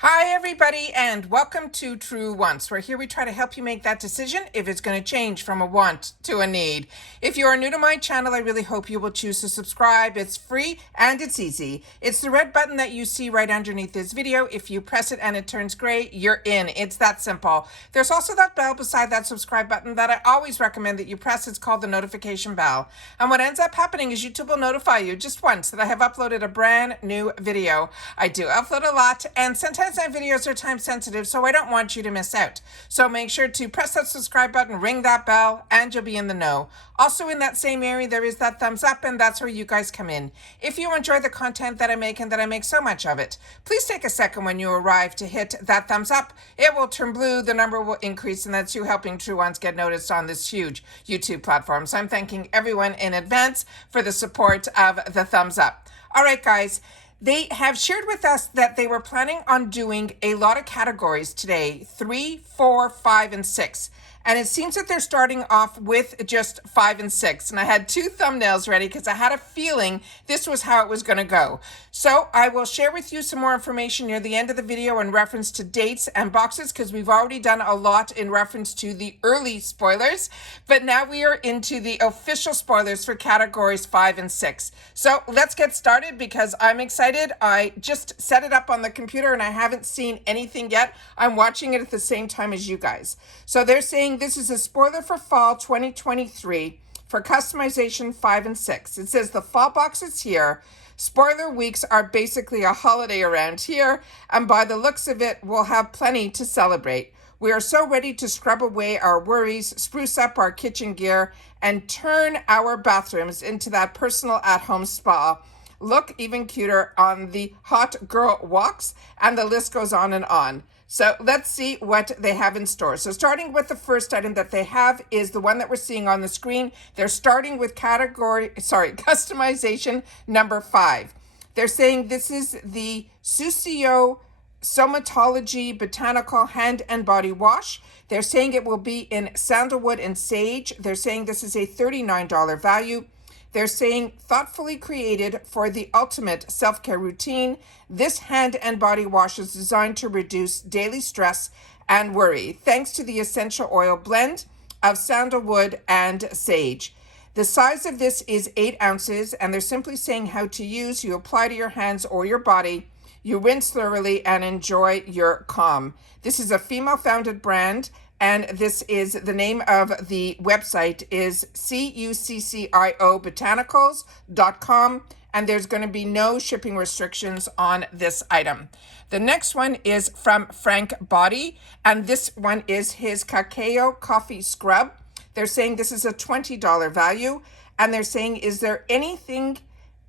Hi everybody and welcome to True Wants, where here we try to help you make that decision if it's going to change from a want to a need. If you are new to my channel, I really hope you will choose to subscribe. It's free and it's easy. It's the red button that you see right underneath this video. If you press it and it turns gray, you're in. It's that simple. There's also that bell beside that subscribe button that I always recommend that you press. It's called the notification bell. And what ends up happening is YouTube will notify you just once that I have uploaded a brand new video. I do upload a lot, and sometimes my videos are time sensitive, so I don't want you to miss out. So make sure to press that subscribe button, ring that bell, and you'll be in the know. Also in that same area, there is that thumbs up, and that's where you guys come in. If you enjoy the content that I make and that I make so much of it, please take a second when you arrive to hit that thumbs up. It will turn blue, the number will increase, and that's you helping True Ones get noticed on this huge YouTube platform. So I'm thanking everyone in advance for the support of the thumbs up. All right, guys. They have shared with us that they were planning on doing a lot of categories today, 3, 4, 5, and 6. And it seems that they're starting off with just 5 and 6. And I had 2 thumbnails ready because I had a feeling this was how it was going to go. So I will share with you some more information near the end of the video in reference to dates and boxes, because we've already done a lot in reference to the early spoilers. But now we are into the official spoilers for categories 5 and 6. So let's get started because I'm excited. I just set it up on the computer and I haven't seen anything yet. I'm watching it at the same time as you guys. So they're saying this is a spoiler for fall 2023 for customization 5 and 6. It says the fall box is here. Spoiler weeks are basically a holiday around here, and by the looks of it, we'll have plenty to celebrate. We are so ready to scrub away our worries, spruce up our kitchen gear, and turn our bathrooms into that personal at-home spa. Look even cuter on the hot girl walks, and the list goes on and on. So let's see what they have in store. So starting with the first item that they have is the one that we're seeing on the screen. They're starting with customization number 5. They're saying this is the Sucio Somatology Botanical Hand and Body Wash. They're saying it will be in sandalwood and sage. They're saying this is a $39 value. They're saying thoughtfully created for the ultimate self-care routine. This hand and body wash is designed to reduce daily stress and worry, thanks to the essential oil blend of sandalwood and sage. The size of this is 8 ounces, and they're simply saying how to use. You apply to your hands or your body. You rinse thoroughly and enjoy your calm. This is a female-founded brand, and this is the name of the website is cucciobotanicals.com, and there's going to be no shipping restrictions on this item. The next one is from Frank Body, and this one is his Cacao Coffee Scrub. They're saying this is a $20 value, and they're saying, is there anything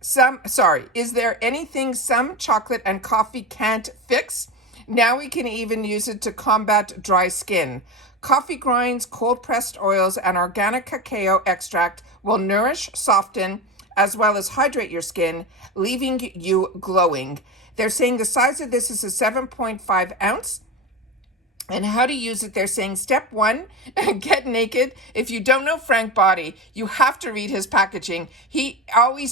some chocolate and coffee can't fix? Now we can even use it to combat dry skin. Coffee grinds, cold-pressed oils, and organic cacao extract will nourish, soften, as well as hydrate your skin, leaving you glowing. They're saying the size of this is a 7.5 ounce. And how to use it, they're saying step 1, get naked. If you don't know Frank Body, you have to read his packaging.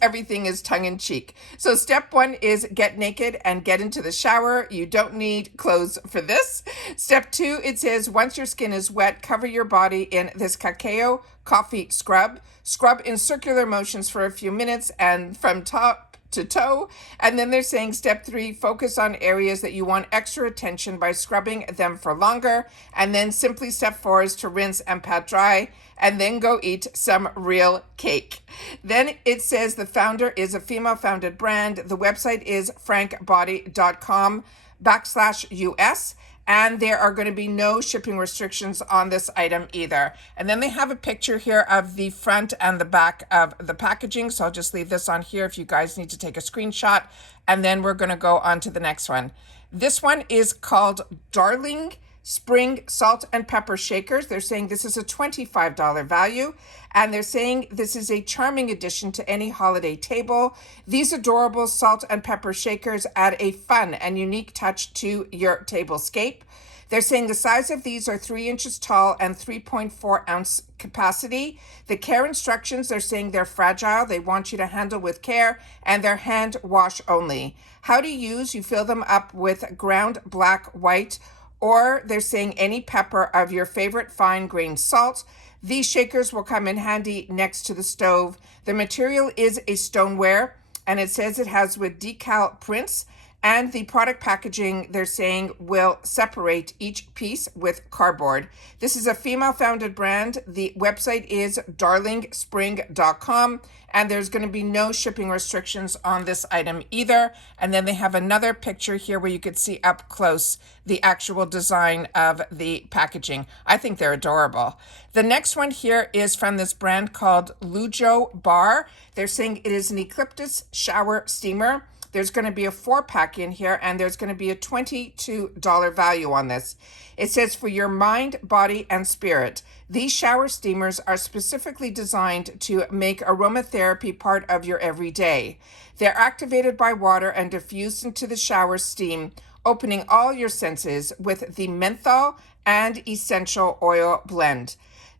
Everything is tongue-in-cheek. So step 1 is get naked and get into the shower. You don't need clothes for this. Step 2, it says once your skin is wet, cover your body in this cacao coffee scrub. Scrub in circular motions for a few minutes and from top to toe. And then they're saying step 3, focus on areas that you want extra attention by scrubbing them for longer. And then simply step 4 is to rinse and pat dry, and then go eat some real cake. Then it says the founder is a female founded brand. The website is frankbody.com/US. And there are going to be no shipping restrictions on this item either. And then they have a picture here of the front and the back of the packaging. So I'll just leave this on here if you guys need to take a screenshot. And then we're going to go on to the next one. This one is called Darling spring salt and pepper shakers. They're saying this is a $25 value, and they're saying this is a charming addition to any holiday table. These adorable salt and pepper shakers add a fun and unique touch to your tablescape. They're saying the size of these are 3 inches tall and 3.4 ounce capacity. The care instructions, they're saying they're fragile. They want you to handle with care, and they're hand wash only. How to use, you fill them up with ground black, white, or they're saying any pepper of your favorite fine grained salt. These shakers will come in handy next to the stove. The material is a stoneware, and it says it has with decal prints. And the product packaging, they're saying, will separate each piece with cardboard. This is a female-founded brand. The website is darlingspring.com, and there's going to be no shipping restrictions on this item either. And then they have another picture here where you could see up close the actual design of the packaging. I think they're adorable. The next one here is from this brand called Lujo Bar. They're saying it is an Eucalyptus shower steamer. There's going to be a 4-pack in here, and there's going to be a $22 value on this. It says, for your mind, body, and spirit. These shower steamers are specifically designed to make aromatherapy part of your everyday. They're activated by water and diffused into the shower steam, opening all your senses with the menthol and essential oil blend.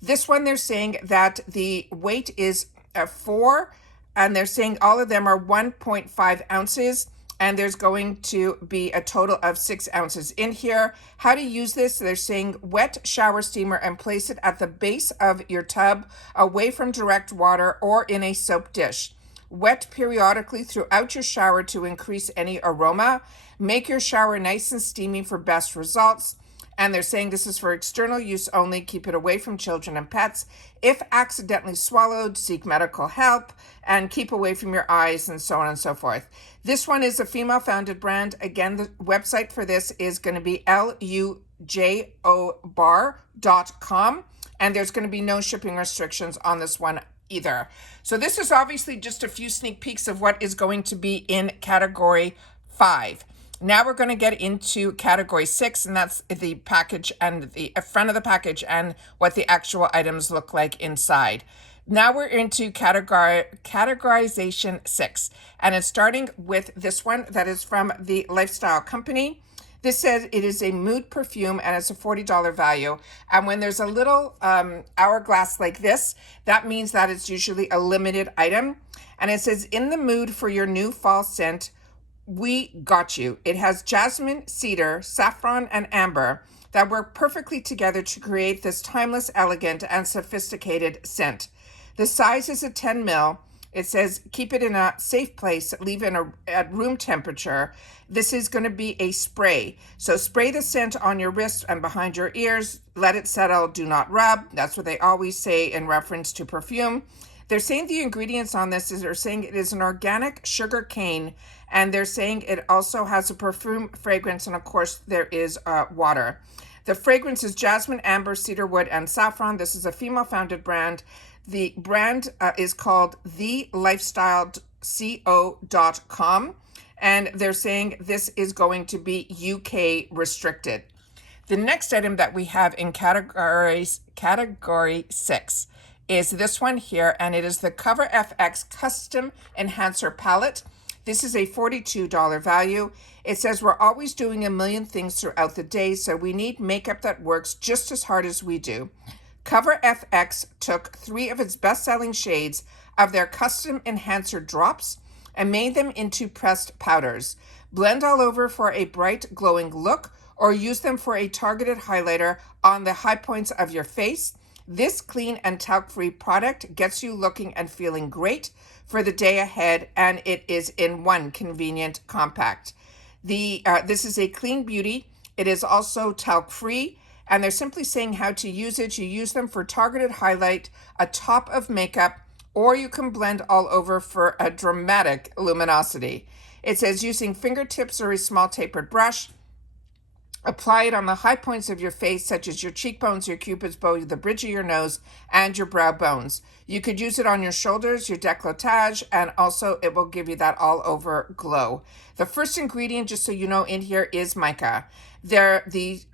This one, they're saying that the weight is 4, and they're saying all of them are 1.5 ounces, and there's going to be a total of 6 ounces in here. How to use this, they're saying wet shower steamer and place it at the base of your tub, away from direct water or in a soap dish. Wet periodically throughout your shower to increase any aroma. Make your shower nice and steamy for best results. And they're saying this is for external use only. Keep it away from children and pets. If accidentally swallowed, seek medical help, and keep away from your eyes, and so on and so forth. This one is a female-founded brand. Again, the website for this is going to be lujobar.com, and there's going to be no shipping restrictions on this one either. So this is obviously just a few sneak peeks of what is going to be in category 5. Now we're going to get into category 6, and that's the package and the front of the package and what the actual items look like inside. Now we're into categorization 6, and it's starting with this one that is from the Lifestyle Company. This says it is a mood perfume, and it's a $40 value. And when there's a little hourglass like this, that means that it's usually a limited item. And it says, in the mood for your new fall scent, we got you. It has jasmine, cedar, saffron, and amber that work perfectly together to create this timeless, elegant, and sophisticated scent. The size is a 10 ml. It says keep it in a safe place, leave it at room temperature. This is going to be a spray. So spray the scent on your wrist and behind your ears. Let it settle. Do not rub. That's what they always say in reference to perfume. They're saying the ingredients on this is they're saying it is an organic sugar cane, and they're saying it also has a perfume fragrance, and of course there is water. The fragrance is jasmine, amber, cedarwood, and saffron. This is a female-founded brand. The brand is called thelifestyleco.com, and they're saying this is going to be UK restricted. The next item that we have in category 6 is this one here, and it is the Cover FX Custom Enhancer Palette. This is a $42 value. It says we're always doing a million things throughout the day, so we need makeup that works just as hard as we do. Cover FX took 3 of its best-selling shades of their Custom Enhancer drops and made them into pressed powders. Blend all over for a bright, glowing look, or use them for a targeted highlighter on the high points of your face. This clean and talc-free product gets you looking and feeling great for the day ahead, and it is in one convenient compact. This is a clean beauty. It is also talc-free, and they're simply saying how to use it. You use them for targeted highlight, a top of makeup, or you can blend all over for a dramatic luminosity. It says using fingertips or a small tapered brush. Apply it on the high points of your face, such as your cheekbones, your cupid's bow, the bridge of your nose, and your brow bones. You could use it on your shoulders, your décolletage, and also it will give you that all over glow. The first ingredient, just so you know, in here is mica. The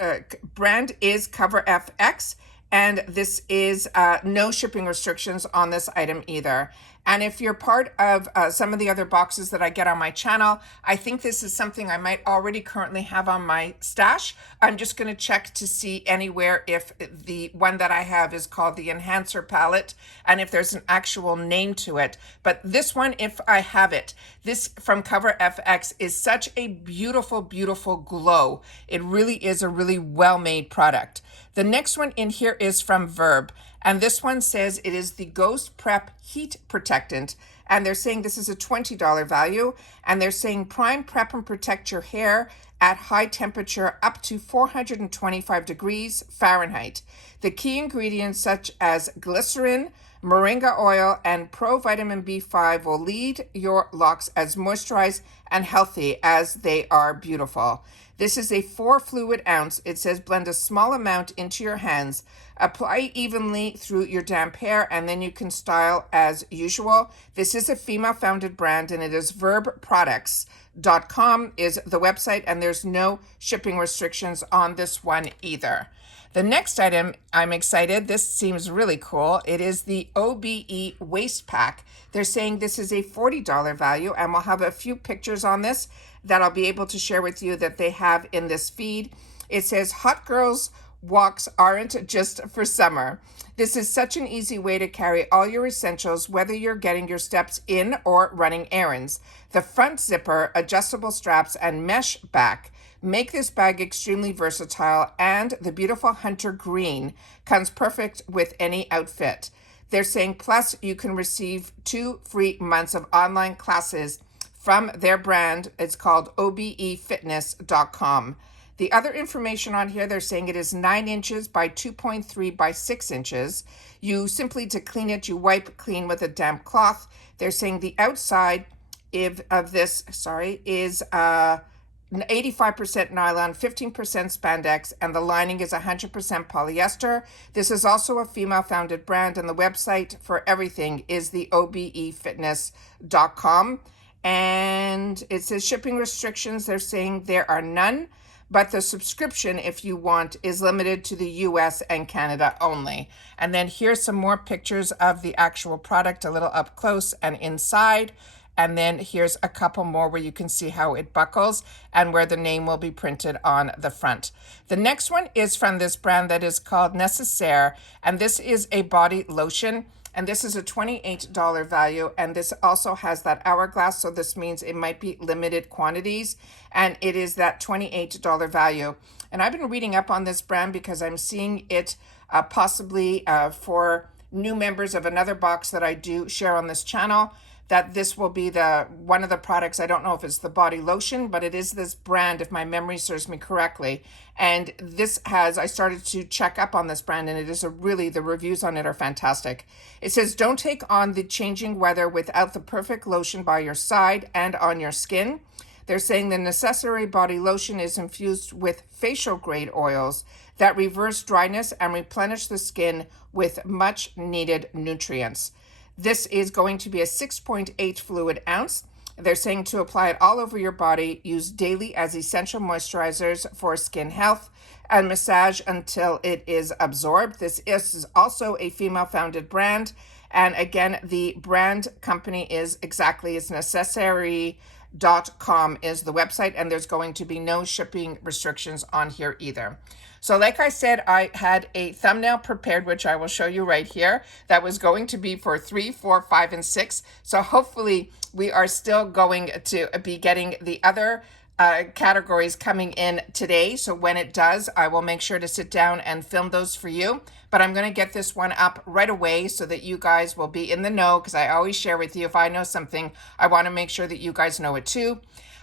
brand is Cover FX, and this is no shipping restrictions on this item either. And if you're part of some of the other boxes that I get on my channel, I think this is something I might already currently have on my stash. I'm just going to check to see anywhere if the one that I have is called the Enhancer Palette and if there's an actual name to it. But this one, if I have it, this from Cover FX is such a beautiful, beautiful glow. It really is a really well-made product. The next one in here is from Verb. And this one says it is the Ghost Prep Heat Protectant. And they're saying this is a $20 value. And they're saying prime, prep, and protect your hair at high temperature up to 425 degrees Fahrenheit. The key ingredients such as glycerin, moringa oil, and provitamin B5 will lead your locks as moisturized and healthy as they are beautiful. This is a 4 fluid ounce. It says blend a small amount into your hands. Apply evenly through your damp hair, and then you can style as usual. This is a female-founded brand, and it is verbproducts.com is the website, and there's no shipping restrictions on this one either. The next item, I'm excited. This seems really cool. It is the OBE Waist Pack. They're saying this is a $40 value, and we'll have a few pictures on this that I'll be able to share with you that they have in this feed. It says, hot girls walks aren't just for summer. This is such an easy way to carry all your essentials, whether you're getting your steps in or running errands. The front zipper, adjustable straps, and mesh back make this bag extremely versatile, and the beautiful hunter green comes perfect with any outfit. They're saying, plus you can receive 2 free months of online classes from their brand. It's called OBEFitness.com. The other information on here, they're saying it is 9 inches by 2.3 by 6 inches. You simply, to clean it, you wipe clean with a damp cloth. They're saying the outside of this, is 85% nylon, 15% spandex, and the lining is 100% polyester. This is also a female-founded brand, and the website for everything is the OBEFitness.com. And it says shipping restrictions, they're saying there are none, but the subscription, if you want, is limited to the US and Canada only. And then here's some more pictures of the actual product, a little up close and inside. And then here's a couple more where you can see how it buckles and where the name will be printed on the front. The next one is from this brand that is called Necessaire, and this is a body lotion. And this is a $28 value, and this also has that hourglass, so this means it might be limited quantities, and it is that $28 value. And I've been reading up on this brand because I'm seeing it possibly for new members of another box that I do share on this channel, that this will be one of the products. I don't know if it's the body lotion, but it is this brand, if my memory serves me correctly. And I started to check up on this brand, and it is the reviews on it are fantastic. It says, don't take on the changing weather without the perfect lotion by your side and on your skin. They're saying the Necessary body lotion is infused with facial grade oils that reverse dryness and replenish the skin with much needed nutrients. This is going to be a 6.8 fluid ounce. They're saying to apply it all over your body, use daily as essential moisturizers for skin health, and massage until it is absorbed. This is also a female-founded brand. And again, the brand company is Necessary.com is the website, and there's going to be no shipping restrictions on here either. So like I said, I had a thumbnail prepared, which I will show you right here, that was going to be for 3, 4, 5, and 6. So hopefully we are still going to be getting the other categories coming in today. So when it does, I will make sure to sit down and film those for you. But I'm going to get this one up right away so that you guys will be in the know, because I always share with you if I know something, I want to make sure that you guys know it too.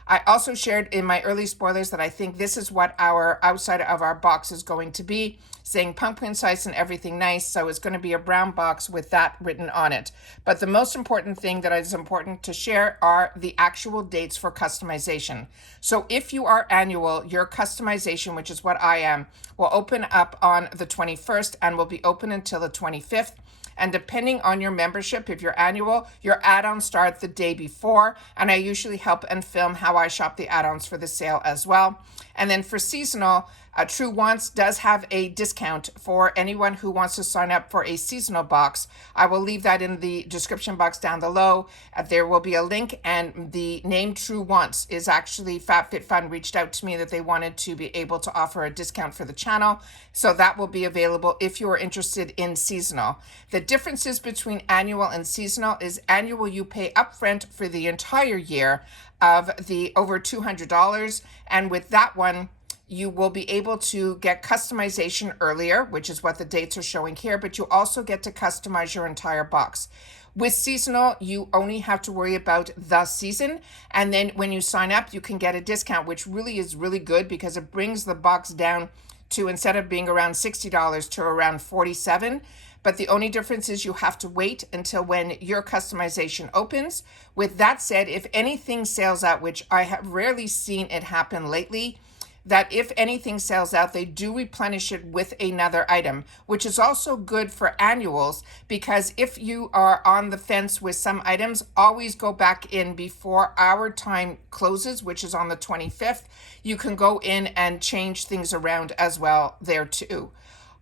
I also shared in my early spoilers that I think this is what our outside of our box is going to be, saying pumpkin spice and everything nice. So it's going to be a brown box with that written on it. But the most important thing that is important to share are the actual dates for customization. So if you are annual, your customization, which is what I am, will open up on the 21st and will be open until the 25th. And depending on your membership, if you're annual, your add-ons start the day before. And I usually help and film how I shop the add-ons for the sale as well. And then for seasonal, True Wants does have a discount for anyone who wants to sign up for a seasonal box. I will leave that in the description box down below. There will be a link, and the name True Wants is actually FABFITFUN reached out to me that they wanted to be able to offer a discount for the channel. So that will be available if you are interested in seasonal. The differences between annual and seasonal is annual you pay upfront for the entire year of the over $200, and with that one you will be able to get customization earlier, which is what the dates are showing here, but you also get to customize your entire box. With seasonal, you only have to worry about the season, and then when you sign up you can get a discount, which really is really good because it brings the box down to, instead of being around $60 to around $47. But the only difference is you have to wait until when your customization opens. With that said, if anything sales out, which I have rarely seen it happen lately, that if anything sells out, they do replenish it with another item, which is also good for annuals, because if you are on the fence with some items, always go back in before our time closes, which is on the 25th. You can go in and change things around as well there too.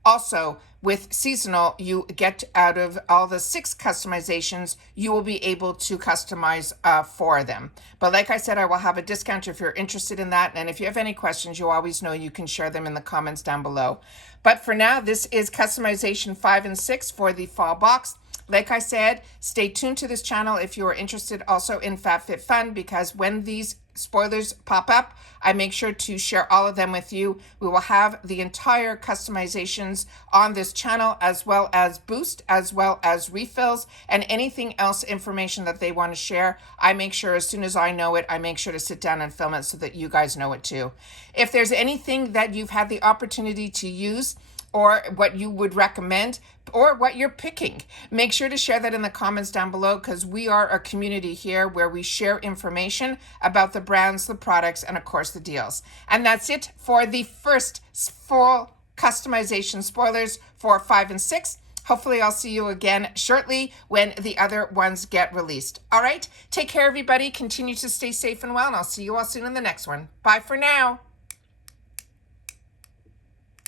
Also, with seasonal, you get out of all the 6 customizations, you will be able to customize 4 of them. But like I said, I will have a discount if you're interested in that. And if you have any questions, you always know you can share them in the comments down below. But for now, this is customization 5 and 6 for the fall box. Like I said, stay tuned to this channel if you are interested also in FABFITFUN, because when these spoilers pop up, I make sure to share all of them with you. We will have the entire customizations on this channel, as well as boost, as well as refills, and anything else information that they want to share. I make sure as soon as I know it, I make sure to sit down and film it so that you guys know it too. If there's anything that you've had the opportunity to use, or what you would recommend, or what you're picking, make sure to share that in the comments down below, because we are a community here where we share information about the brands, the products, and of course the deals. And that's it for the first full customization spoilers for 5 and 6. Hopefully I'll see you again shortly when the other ones get released. All right, take care everybody, continue to stay safe and well, and I'll see you all soon in the next one. Bye for now.